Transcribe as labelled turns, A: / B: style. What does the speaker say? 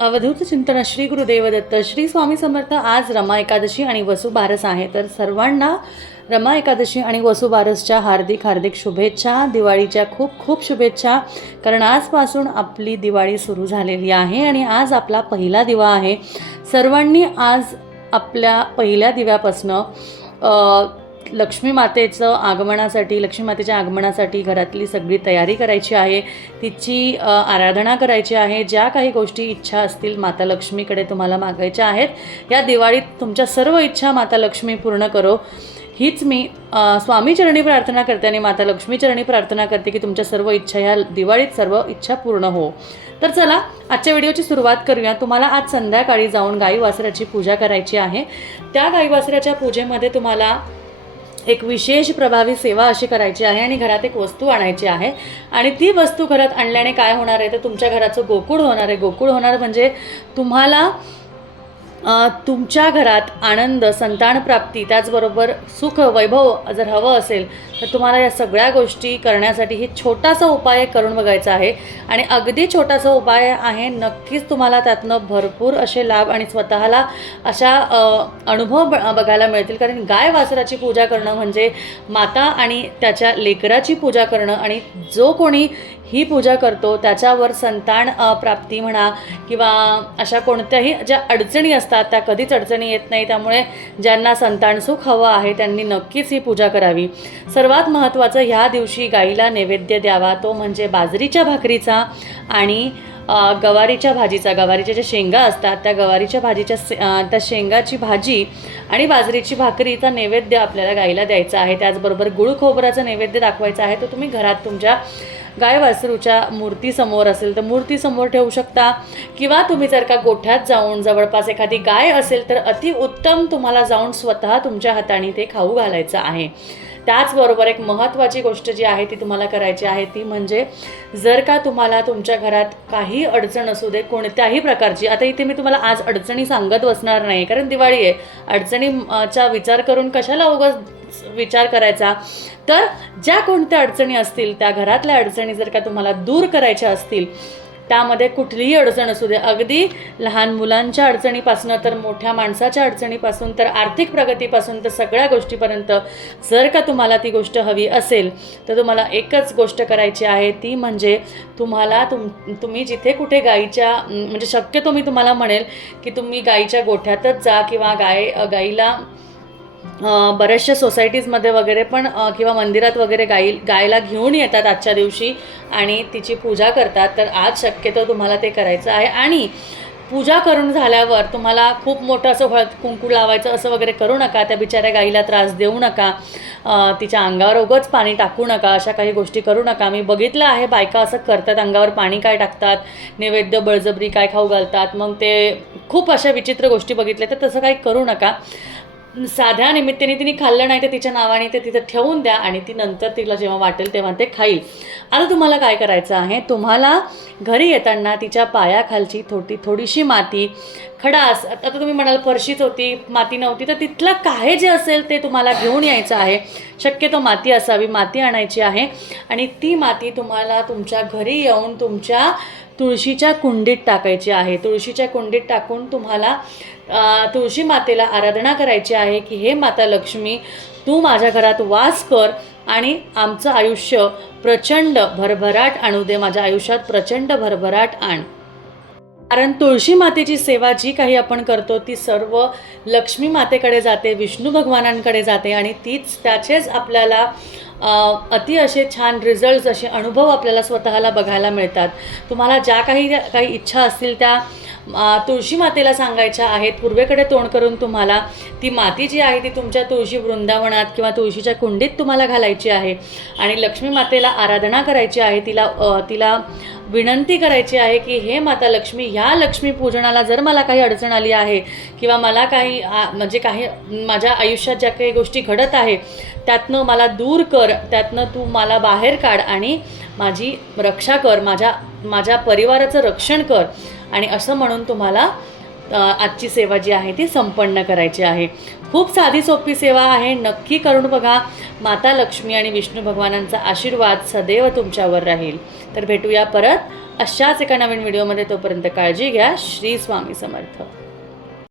A: अवधूत चिंतन श्री गुरुदेवदत्त श्री स्वामी समर्थ आज रमा एकादशी आणि वसुबारस आहे. तर सर्वांना रमा एकादशी आणि वसुबारसच्या हार्दिक हार्दिक शुभेच्छा दिवाळीच्या खूप खूप शुभेच्छा. कारण आजपासून आपली दिवाळी सुरू झालेली आहे आणि आज आपला पहिला दिवा आहे. सर्वांनी आज आपल्या पहिल्या दिव्यापासनं लक्ष्मी मातेचं आगमनासाठी लक्ष्मी मातेच्या आगमनासाठी घरातली सगळी तयारी करायची आहे. तिची आराधना करायची आहे. ज्या काही गोष्टी इच्छा असतील माता लक्ष्मीकडे तुम्हाला मागायच्या आहेत या दिवाळीत तुमच्या सर्व इच्छा माता लक्ष्मी पूर्ण करो. हीच मी स्वामीचरणी प्रार्थना करते आणि माता लक्ष्मीचरणी प्रार्थना करते की तुमच्या सर्व इच्छा ह्या दिवाळीत सर्व इच्छा पूर्ण हो. तर चला आजच्या व्हिडिओची सुरुवात करूया. तुम्हाला आज संध्याकाळी जाऊन गाई वासराची पूजा करायची आहे. त्या गाई वासराच्या पूजेमध्ये तुम्हाला एक विशेष प्रभावी सेवा अशी करायची आहे आणि घरात एक वस्तू आणायची आहे. आणि ती वस्तू घरात आणल्याने काय होणार आहे? तर तुमच्या घराचं गोकुळ होणार आहे. गोकुळ होणार म्हणजे तुम्हाला तुमच्या घरात आनंद संतानप्राप्ती त्याचबरोबर सुख वैभव जर हवं असेल तर तुम्हाला या सगळ्या गोष्टी करण्यासाठी ही छोटासा उपाय करून बघायचा आहे. आणि अगदी छोटासा उपाय आहे नक्कीच तुम्हाला त्यातनं भरपूर असे लाभ आणि स्वतःला अशा अनुभव ब बघायला मिळतील. कारण गाय वासराची पूजा करणं म्हणजे माता आणि त्याच्या लेकराची पूजा करणं आणि जो कोणी ही पूजा करतो त्याच्यावर संतान प्राप्ती म्हणा किंवा अशा कोणत्याही ज्या अडचणी असतात त्या कधीच अडचणी येत नाही. त्यामुळे ज्यांना संतानसुख हवं आहे त्यांनी नक्कीच ही पूजा करावी. सर्वात महत्त्वाचं ह्या दिवशी गाईला नैवेद्य द्यावा. तो म्हणजे बाजरीच्या भाकरीचा आणि गवारीच्या भाजीचा गवारीच्या ज्या शेंगा असतात त्या गवारीच्या भाजीच्या से त्या शेंगाची भाजी आणि बाजरीची भाकरीचा नैवेद्य आपल्याला गाईला द्यायचा आहे. त्याचबरोबर गुळ खोबराचं नैवेद्य दाखवायचा आहे. तो तुम्ही घरात तुमच्या गाय वासरूच्या मूर्तीसमोर असेल तर मूर्तीसमोर ठेवू शकता. किंवा तुम्ही जर का गोठ्यात जाऊन जवळपास एखादी गाय असेल तर अतिउत्तम तुम्हाला जाऊन स्वतः तुमच्या हाताने ते खाऊ घालायचं आहे. त्याचबरोबर एक महत्त्वाची गोष्ट जी आहे ती तुम्हाला करायची आहे ती म्हणजे जर का तुम्हाला तुमच्या घरात काही अडचण असू दे कोणत्याही प्रकारची आता इथे मी तुम्हाला आज अडचणी सांगत बसणार नाही कारण दिवाळी आहे. अडचणीचा विचार करून कशाला उगाच विचार करायचा? तर ज्या कोणत्या अडचणी असतील त्या घरातल्या अडचणी जर का तुम्हाला दूर करायच्या असतील त्यामध्ये कुठलीही अडचण असू दे. अगदी लहान मुलांच्या अडचणीपासून तर मोठ्या माणसाच्या अडचणीपासून तर आर्थिक प्रगतीपासून तर सगळ्या गोष्टीपर्यंत जर का तुम्हाला ती गोष्ट हवी असेल तर तुम्हाला एकच गोष्ट करायची आहे ती म्हणजे तुम्हाला तुम तुम्ही जिथे कुठे गाईच्या म्हणजे शक्यतो मी तुम्हाला म्हणेल की तुम्ही गाईच्या गोठ्यातच जा किंवा गाय गाईला बऱ्याचशा सोसायटीजमध्ये वगैरे पण किंवा मंदिरात वगैरे गाई गायला घेऊन येतात आजच्या दिवशी आणि तिची पूजा करतात. तर आज शक्यतो तुम्हाला ते करायचं आहे. आणि पूजा करून झाल्यावर तुम्हाला खूप मोठं असं हळद कुंकू लावायचं असं वगैरे करू नका. त्या बिचाऱ्या गाईला त्रास देऊ नका. तिच्या अंगावर उगंच पाणी टाकू नका. अशा काही गोष्टी करू नका. मी बघितलं आहे बायका असं करतात. अंगावर पाणी काय टाकतात? नैवेद्य बळजबरी काय खाऊ घालतात? मग ते खूप अशा विचित्र गोष्टी बघितल्या तर तसं काही करू नका. साध्या निमित्ताने तिने खाल्लं नाही तर तिच्या नावाने ते तिथं ठेवून द्या आणि ती नंतर तिला जेव्हा वाटेल तेव्हा ते खाईल. आता तुम्हाला काय करायचं आहे? तुम्हाला घरी येताना तिच्या पायाखालची थोडी थोडीशी माती खडास आता तुम्ही म्हणाल फरशीच होती माती नव्हती तर तिथलं काय जे असेल ते तुम्हाला घेऊन यायचं आहे. शक्यतो माती असावी माती आणायची आहे. आणि ती माती तुम्हाला तुमच्या घरी येऊन तुमच्या तुळशीच्या कुंडीत टाकायची आहे. तुळशीच्या कुंडीत टाकून तुम्हाला तुळशी मातेला आराधना करायची आहे की हे माता लक्ष्मी तू माझ्या घरात वास कर आणि आमचं आयुष्य प्रचंड भरभराट आणू दे. माझ्या आयुष्यात प्रचंड भरभराट आण. कारण तुळशी मातेची सेवा जी काही आपण करतो ती सर्व लक्ष्मी मातेकडे जाते विष्णू भगवानांकडे जाते आणि तीच त्याचेच आपल्याला अति असे छान रिझल्ट्स असे अनुभव आपल्याला स्वतःला बघायला मिळतात. तुम्हाला ज्या काही काही इच्छा असतील त्या तुळशी मातेला सांगायच्या आहेत. पूर्वेकडे तोंड करून तुम्हाला ती माती जी आहे ती तुमच्या तुळशी वृंदावनात किंवा तुळशीच्या कुंडीत तुम्हाला घालायची आहे. आणि लक्ष्मी मातेला आराधना करायची आहे. तिला तिला विनंती करायची आहे की हे माता लक्ष्मी ह्या लक्ष्मी पूजनाला जर मला काही अडचण आली आहे किंवा मला काही म्हणजे काही माझ्या आयुष्यात ज्या काही गोष्टी घडत आहे त्यातनं मला दूर कर त्यातनं तू मला बाहेर काढ आणि माझी रक्षा कर माझ्या माझ्या परिवाराचं रक्षण कर. आणि असं म्हणून तुम्हाला आजची सेवा जी आहे ती संपन्न करायची आहे. खूप साधी सोपी सेवा आहे. नक्की करून बघा. माता लक्ष्मी आणि विष्णू भगवानांचा आशीर्वाद सदैव तुमच्यावर राहील. तर भेटूया परत. अशाच एका नवीन व्हिडिओमध्ये तोपर्यंत काळजी घ्या. श्री स्वामी समर्थ.